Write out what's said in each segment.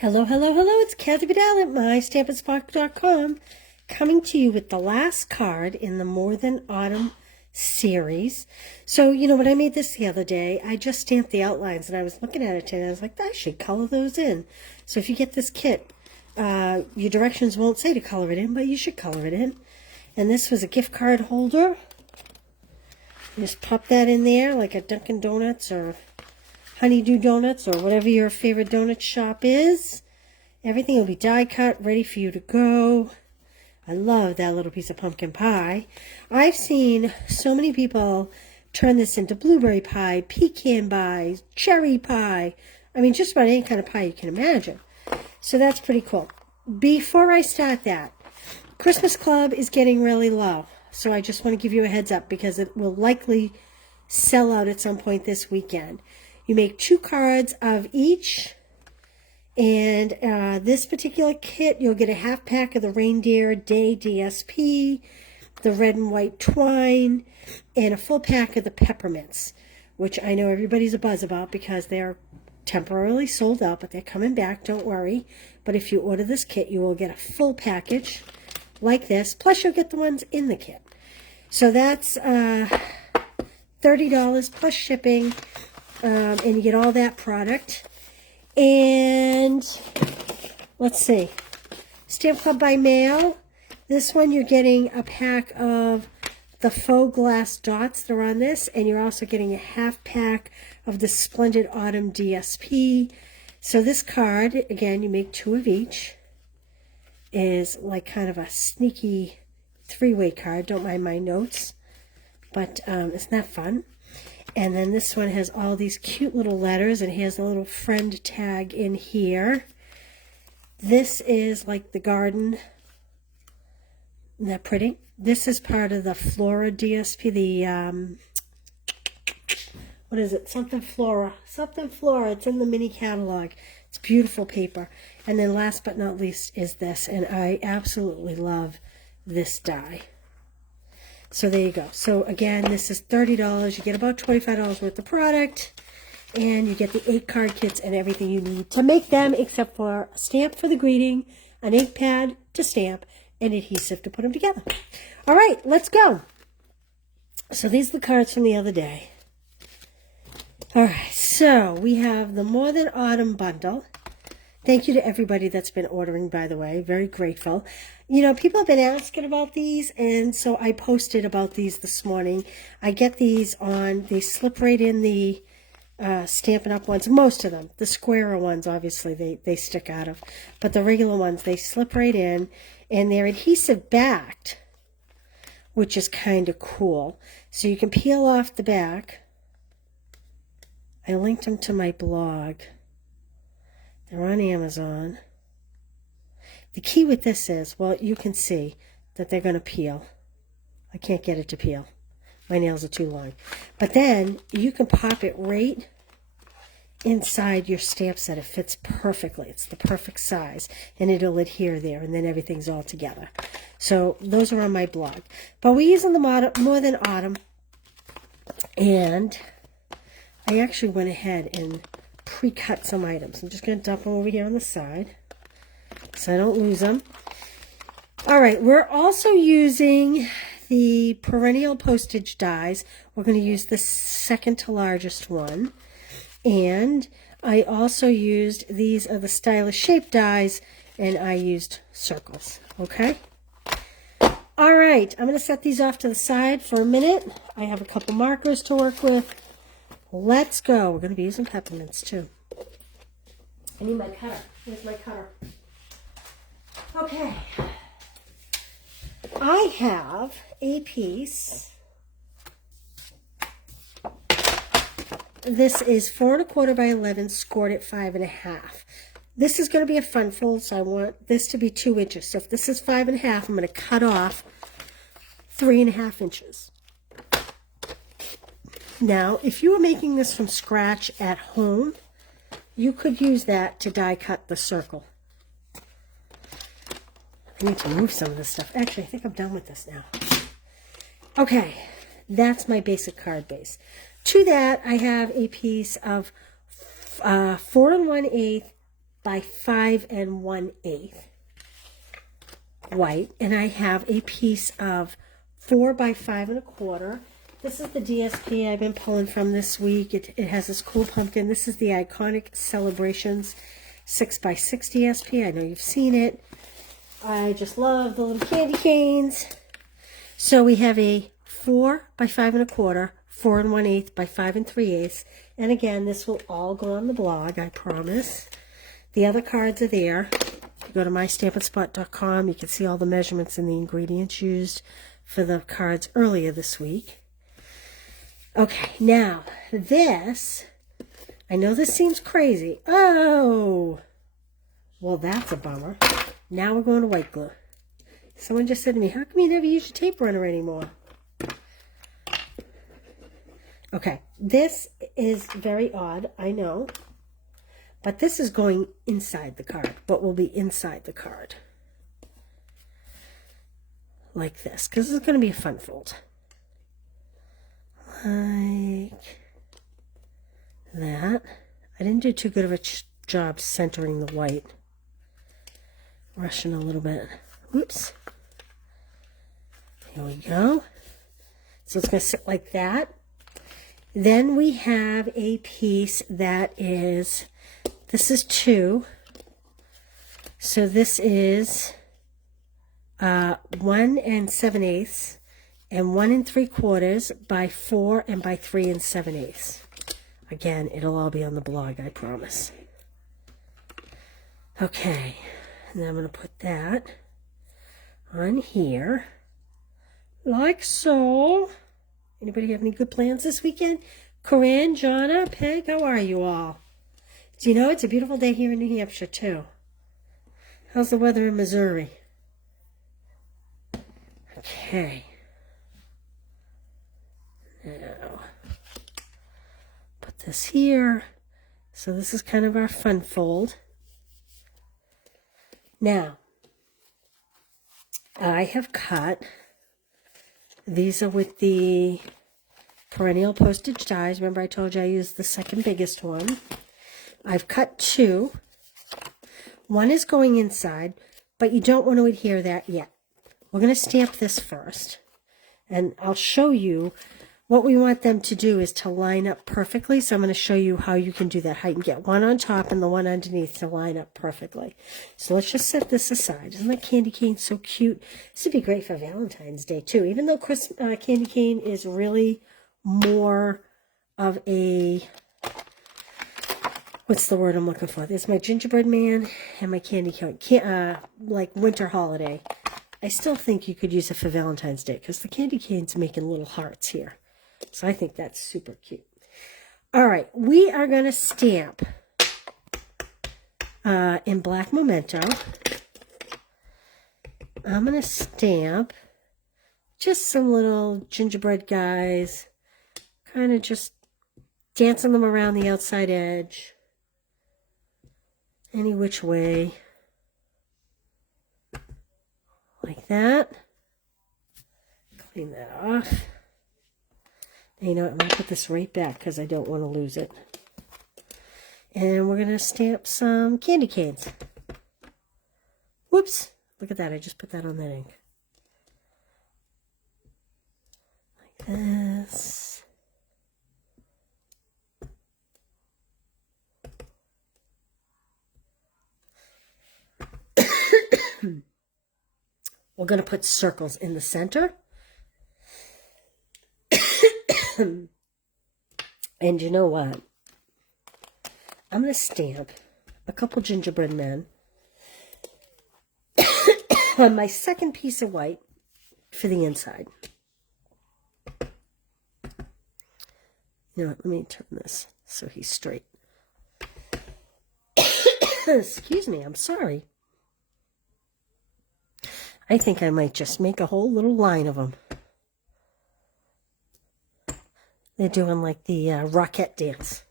Hello, hello, hello. It's Kathy Bedell at mystampindspark.com coming to you with the last card in the More Than Autumn series. So, when I made this the other day, I just stamped the outlines and I was looking at it and I was like, I should color those in. So if you get this kit, your directions won't say to color it in, but you should color it in. And this was a gift card holder. Just pop that in there like a Dunkin' Donuts or Honeydew Donuts or whatever your favorite donut shop is. Everything will be die cut, ready for you to go. I love that little piece of pumpkin pie. I've seen so many people turn this into blueberry pie, pecan pie, cherry pie. I mean, just about any kind of pie you can imagine. So that's pretty cool. Before I start that, Christmas Club is getting really low. So I just want to give you a heads up because it will likely sell out at some point this weekend. You make 2 cards of each, and this particular kit, you'll get a half pack of the Reindeer Day DSP, the red and white twine, and a full pack of the peppermints, which I know everybody's a buzz about because they're temporarily sold out, but they're coming back, don't worry. But if you order this kit, you will get a full package like this, plus you'll get the ones in the kit. So that's $30 plus shipping. And you get all that product. And let's see, Stamp Club by mail. This one you're getting a pack of the faux glass dots that are on this, and you're also getting a half pack of the Splendid Autumn DSP. So this card, again, you make 2 of each, is like kind of a sneaky 3-way card. Don't mind my notes, but isn't that fun? And then this one has all these cute little letters, and here's a little friend tag in here. This is like the garden. Isn't that pretty? This is part of the Flora DSP, the, what is it? Something Flora. Something Flora. It's in the mini catalog. It's beautiful paper. And then last but not least is this, and I absolutely love this die. So there you go. So again, this is $30. You get about $25 worth of product, and you get the 8 card kits and everything you need to make them, except for a stamp for the greeting, an ink pad to stamp, and adhesive to put them together. All right, let's go. So these are the cards from the other day. All right, so we have the More Than Autumn bundle. Thank you to everybody that's been ordering, by the way. Very grateful. People have been asking about these, and so I posted about these this morning. I get these they slip right in the Stampin' Up! Ones, most of them. The squarer ones, obviously, they stick out of. But the regular ones, they slip right in, and they're adhesive backed, which is kind of cool. So you can peel off the back. I linked them to my blog. They're on Amazon. The key with this is, well, you can see that they're going to peel. I can't get it to peel. My nails are too long. But then you can pop it right inside your stamp set. It fits perfectly. It's the perfect size, and it'll adhere there, and then everything's all together. So those are on my blog. But we're using the More Than Autumn, and I actually went ahead and pre-cut some items. I'm just going to dump them over here on the side so I don't lose them. All right, we're also using the perennial postage dies. We're going to use the second to largest one. And I also used, these are the stylish shape dies, and I used circles, okay? All right, I'm going to set these off to the side for a minute. I have a couple markers to work with. Let's go. We're going to be using peppermints too. I need my cutter. Here's my cutter. Okay. I have a piece. This is 4 1/4 by 11, scored at 5 1/2. This is going to be a fun fold, so I want this to be 2 inches. So if this is 5 1/2, I'm going to cut off 3 1/2 inches. Now, if you were making this from scratch at home, you could use that to die cut the circle. I need to move some of this stuff. Actually, I think I'm done with this now. Okay, that's my basic card base. To that, I have a piece of 4 1/8 by 5 1/8 white, and I have a piece of 4 by 5 1/4. This is the DSP I've been pulling from this week. It has this cool pumpkin. This is the Iconic Celebrations 6 by 6 DSP. I know you've seen it. I just love the little candy canes. So we have a 4 by 5 1/4, 4 1/8 by 5 3/8. And again, this will all go on the blog, I promise. The other cards are there. If you go to mystampandspot.com, you can see all the measurements and the ingredients used for the cards earlier this week. Okay, now this, I know this seems crazy. Oh, well, that's a bummer. Now we're going to white glue. Someone just said to me, how come you never use your tape runner anymore? Okay, this is very odd, I know. But this is going inside the card, but will be inside the card. Like this, because it's going to be a fun fold. Like that. I didn't do too good of a job centering the white. Rushing a little bit. Oops. Here we go. So it's going to sit like that. Then we have a piece that is, this is 2. So this is 1 7/8 and 1 3/4 by 4 and by 3 7/8. Again, it'll all be on the blog, I promise. Okay, and then I'm going to put that on here, like so. Anybody have any good plans this weekend? Corinne, Jonna, Peg, how are you all? Do you know it's a beautiful day here in New Hampshire, too? How's the weather in Missouri? Okay. Now, put this here. So this is kind of our fun fold. Now, I have cut, these are with the perennial postage dies. Remember I told you I used the second biggest one. I've cut 2. One is going inside, but you don't want to adhere that yet. We're going to stamp this first, and I'll show you what we want them to do is to line up perfectly. So I'm going to show you how you can do that, how you can get one on top and the one underneath to line up perfectly. So let's just set this aside. Isn't that candy cane so cute? This would be great for Valentine's Day too, even though candy cane is really more of a, what's the word I'm looking for? There's my gingerbread man and my candy cane, like winter holiday. I still think you could use it for Valentine's Day because the candy cane's making little hearts here. So I think that's super cute. All right, we are going to stamp in black memento. I'm going to stamp just some little gingerbread guys, kind of just dancing them around the outside edge, any which way, like that. Clean that off. And you know what, I'm going to put this right back because I don't want to lose it. And we're going to stamp some candy canes. Whoops, look at that, I just put that on that ink. Like this. We're going to put circles in the center. And you know what? I'm going to stamp a couple gingerbread men on my second piece of white for the inside. You know what? Let me turn this so he's straight. Excuse me, I'm sorry. I think I might just make a whole little line of them. They're doing like the Rockette dance.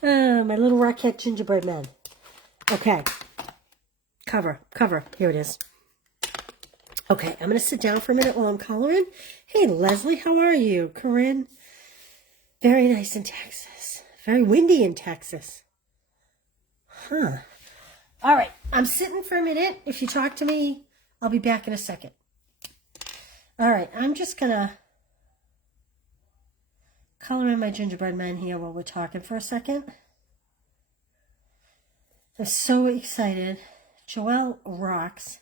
My little Rockette gingerbread men. Okay. Cover. Here it is. Okay, I'm going to sit down for a minute while I'm coloring. Hey, Leslie, how are you? Corinne? Very nice in Texas. very windy in Texas. Huh. All right, I'm sitting for a minute. If you talk to me, I'll be back in a second. All right, I'm just going to color in my gingerbread men here while we're talking for a second. I'm so excited. Joelle rocks.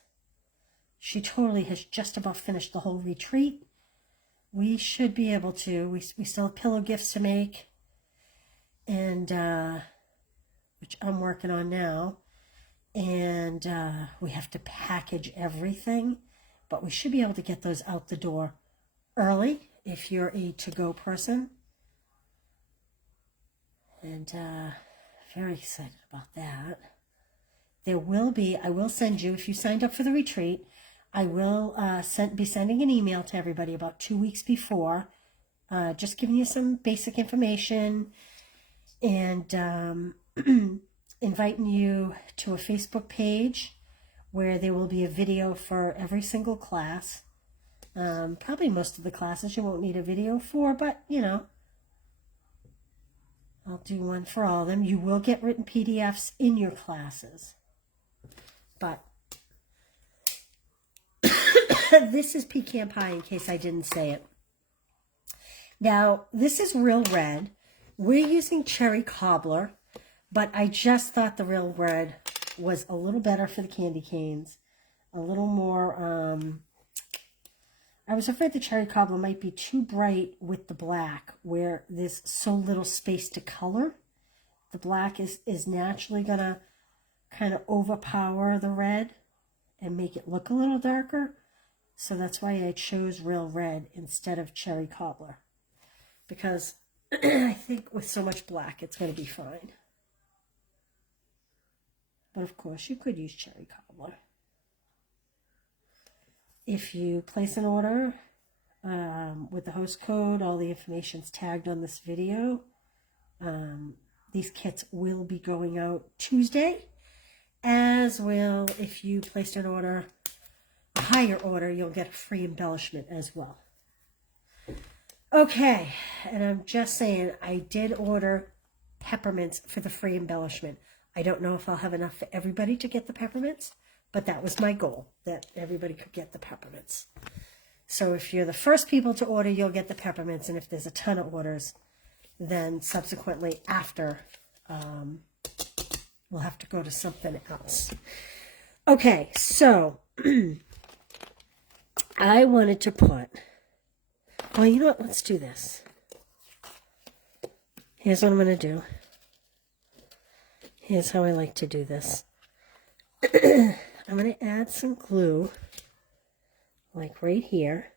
She totally has just about finished the whole retreat. We should be able to. We still have pillow gifts to make, and which I'm working on now. And we have to package everything, but we should be able to get those out the door early if you're a to-go person. And very excited about that. There will be, I will send you, if you signed up for the retreat, I will be sending an email to everybody about 2 weeks before, just giving you some basic information and inviting you to a Facebook page where there will be a video for every single class. Probably most of the classes you won't need a video for, but you know, I'll do one for all of them. You will get written PDFs in your classes. But this is pecan pie in case I didn't say it. Now, this is real red. We're using cherry cobbler, but I just thought the real red was a little better for the candy canes. A little more, I was afraid the cherry cobbler might be too bright with the black, where there's so little space to color. The black is naturally going to kind of overpower the red and make it look a little darker. So that's why I chose real red instead of cherry cobbler. Because I think with so much black, it's going to be fine. But of course, you could use cherry cobbler. If you place an order with the host code, all the information's tagged on this video. These kits will be going out Tuesday, as will, if you placed an order, a higher order, you'll get a free embellishment as well. Okay, and I'm just saying, I did order peppermints for the free embellishment. I don't know if I'll have enough for everybody to get the peppermints, but that was my goal, that everybody could get the peppermints. So if you're the first people to order, you'll get the peppermints, and if there's a ton of orders, then subsequently after, we'll have to go to something else. Okay, so I wanted to put, well, you know what, let's do this. Here's what I'm going to do. Here's how I like to do this. I'm going to add some glue, like right here,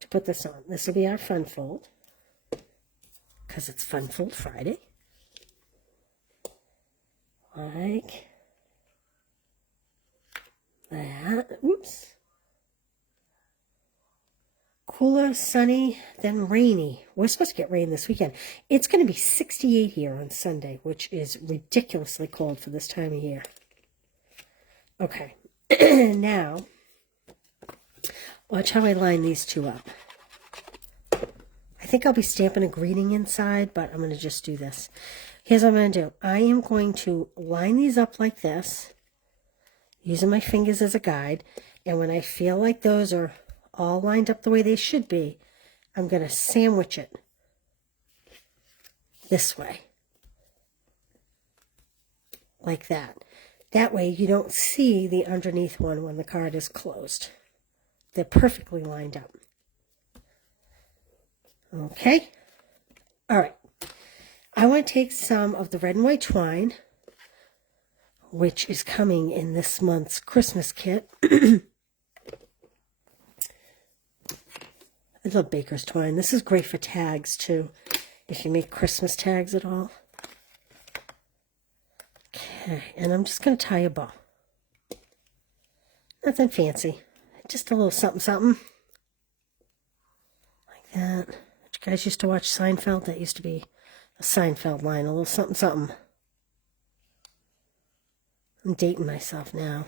to put this on. This will be our fun fold, because it's Fun Fold Friday. Like that. Oops. Cooler, sunny, then rainy. We're supposed to get rain this weekend. It's going to be 68 here on Sunday, which is ridiculously cold for this time of year. Okay. Now, watch how I line these two up. I think I'll be stamping a greeting inside, but I'm going to just do this. Here's what I'm going to do. I am going to line these up like this, using my fingers as a guide, and when I feel like those are all lined up the way they should be, I'm going to sandwich it this way, like that. That way you don't see the underneath one when the card is closed. They're perfectly lined up. Okay. All right. I want to take some of the red and white twine, which is coming in this month's Christmas kit. I love baker's twine. This is great for tags, too, if you make Christmas tags at all. Okay, and I'm just going to tie a bow. Nothing fancy. Just a little something, something. Like that. You guys used to watch Seinfeld? That used to be a Seinfeld line. A little something, something. I'm dating myself now.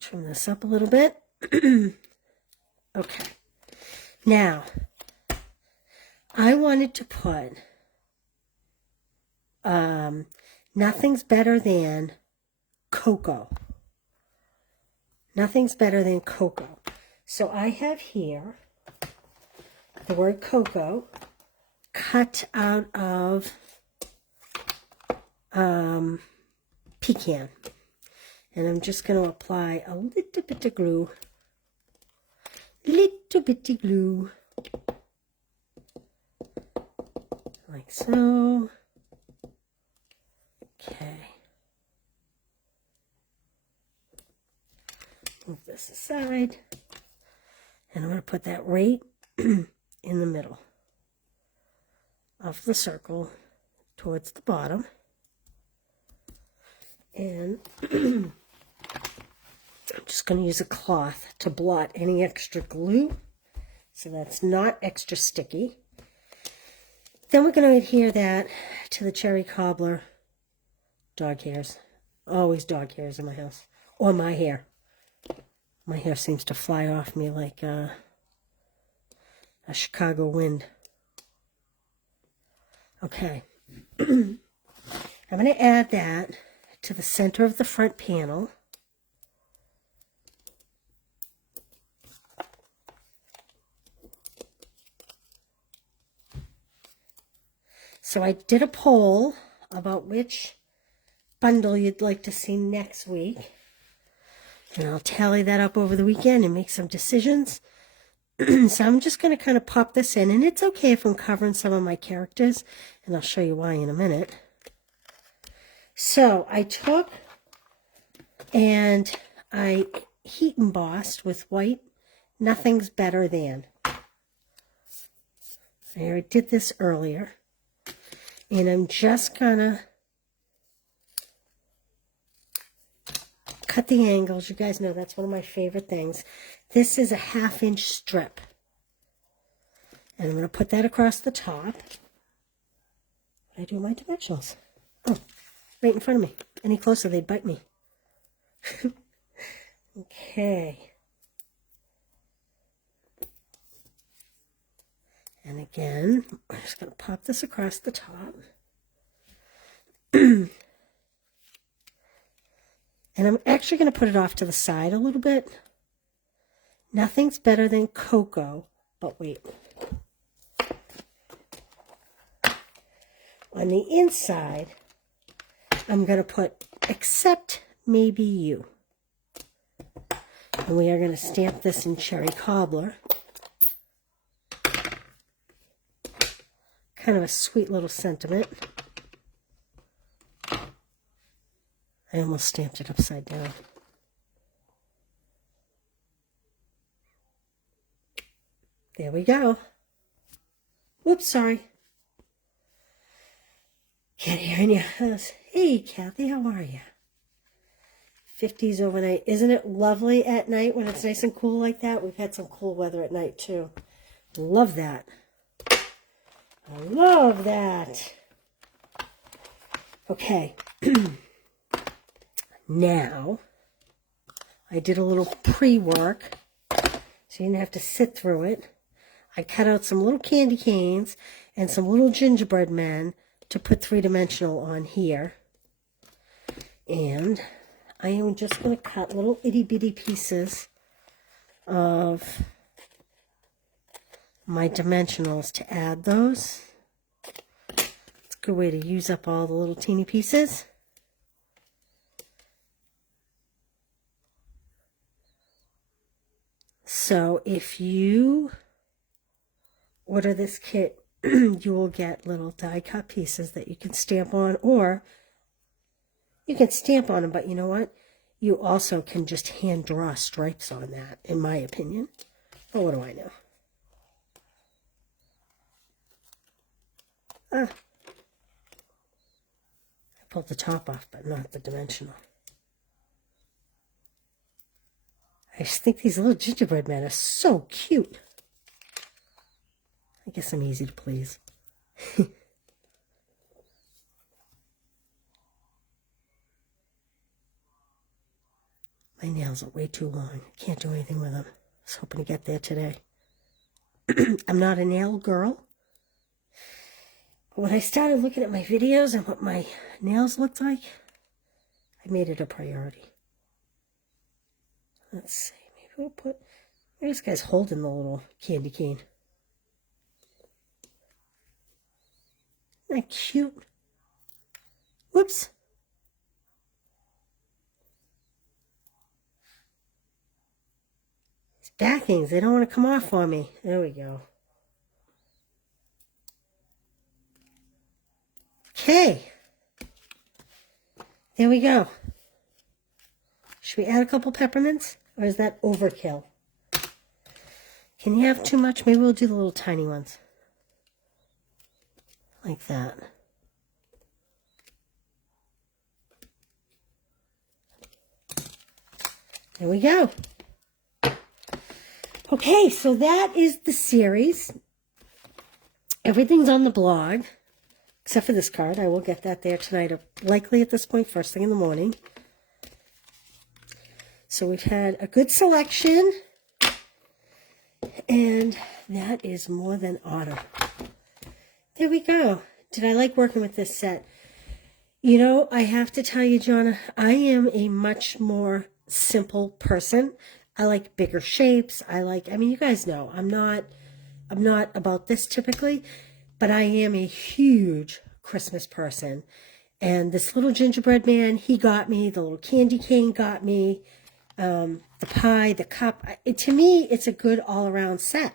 Trim this up a little bit. Okay. Now, I wanted to put nothing's better than cocoa. Nothing's better than cocoa. So I have here the word cocoa cut out of pecan. And I'm just going to apply a little bit of glue. Little bitty glue. Like so. Okay. Move this aside. And I'm going to put that right in the middle of the circle towards the bottom. And I'm just going to use a cloth to blot any extra glue so that's not extra sticky. Then we're going to adhere that to the cherry cobbler dog hairs. Always dog hairs in my house. Or my hair. My hair seems to fly off me like a Chicago wind. Okay. I'm going to add that to the center of the front panel. So I did a poll about which bundle you'd like to see next week. And I'll tally that up over the weekend and make some decisions. So I'm just going to kind of pop this in. And it's okay if I'm covering some of my characters. And I'll show you why in a minute. So I took and I heat embossed with white. Nothing's better than. I already did this earlier. And I'm just gonna cut the angles. You guys know that's one of my favorite things. This is a 1/2-inch strip. And I'm going to put that across the top. What do I do with my dimensionals? Oh, right in front of me. Any closer, they'd bite me. Okay. And again, I'm just going to pop this across the top. And I'm actually going to put it off to the side a little bit. Nothing's better than cocoa, but wait. On the inside, I'm going to put except maybe you. And we are going to stamp this in cherry cobbler. Kind of a sweet little sentiment. I almost stamped it upside down. There we go. Whoops, sorry. Can't hear in your house. Hey, Kathy, how are you? 50s overnight. Isn't it lovely at night when it's nice and cool like that? We've had some cool weather at night, too. Love that. I love that. Okay. Now, I did a little pre-work, so you didn't have to sit through it. I cut out some little candy canes and some little gingerbread men to put 3-dimensional on here. And I am just going to cut little itty-bitty pieces of my dimensionals to add those. It's a good way to use up all the little teeny pieces. So if you order this kit, you will get little die cut pieces that you can stamp on, or you can stamp on them, but you know what? You also can just hand draw stripes on that, in my opinion. But what do I know? I pulled the top off, but not the dimensional. I just think these little gingerbread men are so cute. I guess I'm easy to please. My nails are way too long. Can't do anything with them. I was hoping to get there today. I'm not a nail girl, But when I started looking at my videos and what my nails looked like, I made it a priority. Let's see, maybe we'll put, maybe this guy's holding the little candy cane. Isn't that cute? Whoops. These backings, they don't want to come off on me. There we go. Okay. There we go. Should we add a couple peppermints? Or is that overkill? Can you have too much? Maybe we'll do the little tiny ones. Like that. There we go. Okay, so that is the series. Everything's on the blog, except for this card. I will get that there tonight, or likely at this point, first thing in the morning. So we've had a good selection, and that is more than honor. There we go. Did I like working with this set? You know, I have to tell you, Jonna, I am a much more simple person. I like bigger shapes. I mean, you guys know, I'm not about this typically, but I am a huge Christmas person. And this little gingerbread man, he got me. The little candy cane got me. The pie, the cup. To me, it's a good all-around set.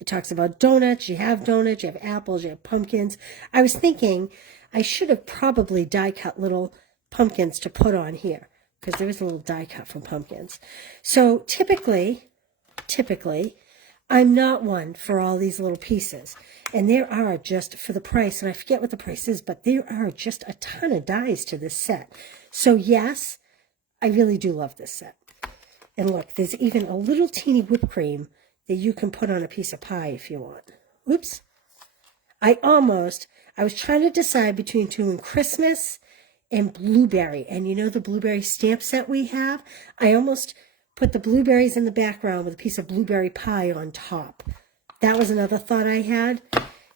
It talks about donuts. You have donuts, you have apples, you have pumpkins. I was thinking I should have probably die cut little pumpkins to put on here, because there is a little die cut from pumpkins. So typically, I'm not one for all these little pieces. And there are just, for the price, and I forget what the price is, but there are just a ton of dies to this set. So yes, I really do love this set. And look, there's even a little teeny whipped cream that you can put on a piece of pie if you want. Whoops. I was trying to decide between doing Christmas and blueberry. And you know the blueberry stamp set we have? I almost put the blueberries in the background with a piece of blueberry pie on top. That was another thought I had.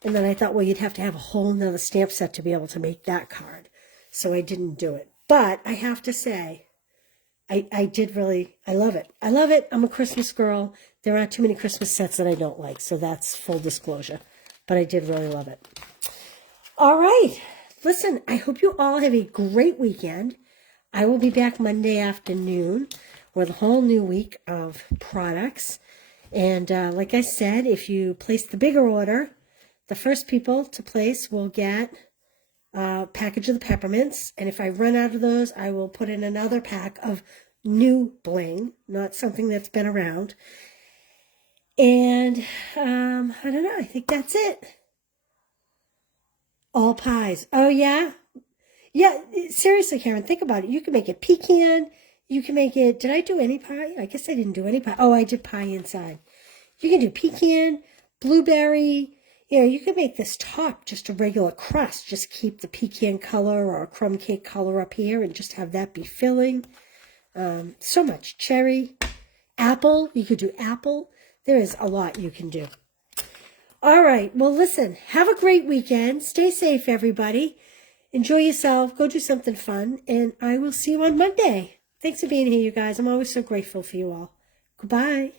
And then I thought, well, you'd have to have a whole nother stamp set to be able to make that card. So I didn't do it. But I have to say, I love it. I love it. I'm a Christmas girl. There aren't too many Christmas sets that I don't like, so that's full disclosure. But I did really love it. All right. Listen, I hope you all have a great weekend. I will be back Monday afternoon with a whole new week of products. And like I said, if you place the bigger order, the first people to place will get a package of the peppermints. And if I run out of those, I will put in another pack of new bling, not something that's been around. And I don't know, I think that's it. All pies. Oh, yeah? Yeah, seriously, Karen, think about it. You can make it pecan. You can make it, did I do any pie? I guess I didn't do any pie. Oh, I did pie inside. You can do pecan, blueberry. You know, you can make this top just a regular crust. Just keep the pecan color or a crumb cake color up here and just have that be filling. So much. Cherry, apple. You could do apple. There is a lot you can do. All right. Well, listen, have a great weekend. Stay safe, everybody. Enjoy yourself. Go do something fun. And I will see you on Monday. Thanks for being here, you guys. I'm always so grateful for you all. Goodbye.